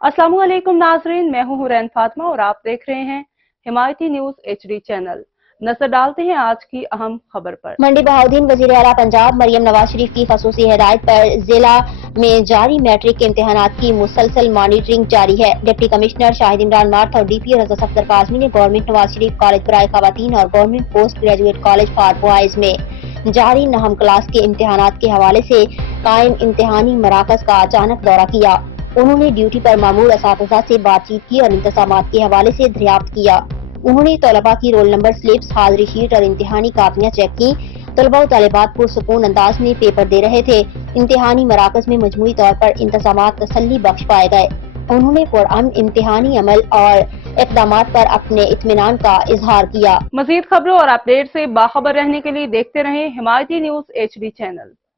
अस्सलाम वालेकुम नाजरीन, मैं हूं हुरैन फातिमा और आप देख रहे हैं हिमायती न्यूज HD चैनल। नजर डालते हैं आज की अहम खबर पर। मंडी बहाउद्दीन वजीर आला पंजाब मरियम नवाज शरीफ की खसूसी हिदायत पर जिला में जारी मैट्रिक के इम्तिहानात की मुसलसल मॉनिटरिंग जारी है। Deputy commissioner Shahid Imran math और DP रजा सफदर काज़मी ने गवर्नमेंट नवाज शरीफ कॉलेज बराए खवातीन और government post graduate college for boys में जारी नहम क्लास के इम्तिहानात के हवाले से कायम इम्तिहानी मराकज का अचानक दौरा किया। उन्होंने ड्यूटी पर मामूर असातिज़ा से बातचीत की और इंतजामात के हवाले से दरियाफ्त किया। उन्होंने तलबा की रोल नंबर स्लिप्स, हाजिरी शीट और इम्तिहानी कापियां चेक की। तलबा व तालिबात पुरसुकून अंदाज में पेपर दे रहे थे। इम्तिहानी मराकज में मजमूई तौर पर इंतजामात तसल्ली बख्श पाए गए। उन्होंने पुरअमन इम्तिहानी अमल और इक़दामात पर अपने इत्मीनान का इजहार किया। मजीद खबरों और अपडेट से बाखबर रहने के लिए देखते रहें हिमायती न्यूज HD चैनल।